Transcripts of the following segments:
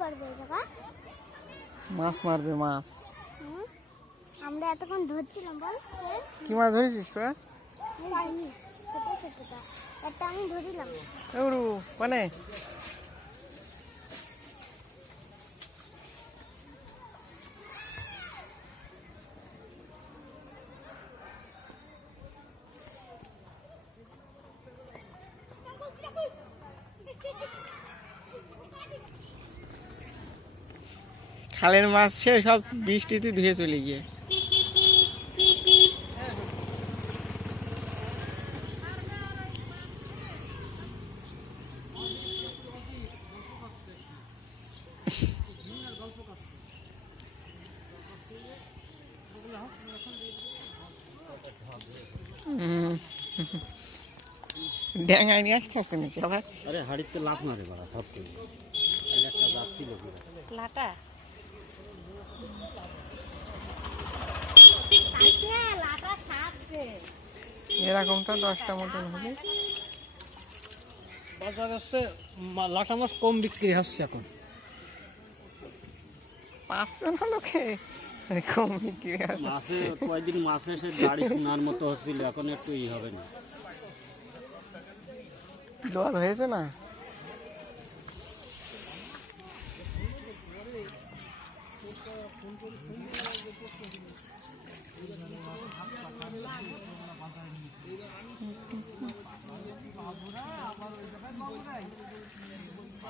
করবে জবা মাছ মারবে মাছ। আমরা এতক্ষণ ধরছিলাম বল? কি মাছ ধরেছিস তোরা? ছোট ছোটটা। একটা আমি ধরিলাম। মানে? খালের মাছ সে সব বৃষ্টিতে ধুয়ে চলে গিয়ে। ড্যাঙায় নিয়ে আসতে আসতে নাকি আবার? আরে হাড়িতে লাভ মারে বাড়া সব করে এই একটা যাচ্ছিল লাটা? এরকমটা দশটা মতন হবে। বাজার হচ্ছে লাটা মাছ কম বিক্রি হচ্ছে এখন। পাঁচশো না লোকে কম বিক্রি। মাছে কয়েকদিন মাছে সে শোনার মতো হচ্ছিল এখন একটু ই হবে না। দর হয়েছে না?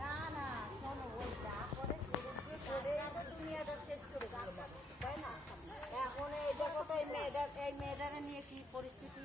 না না শোনো ওই যা করে করুক যে করে তো দুনিয়াটা শেষ করে দিল তাই না এখন এই দেখো তো এই মেয়েটা এই মেয়েটারে নিয়ে কি পরিস্থিতি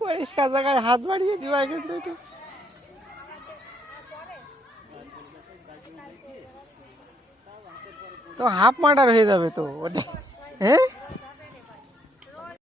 পরিষ্কার জায়গায় হাত বাড়িয়ে দিবা কিন্তু তো হাফ মার্ডার হয়ে যাবে তো ওটা। হ্যাঁ?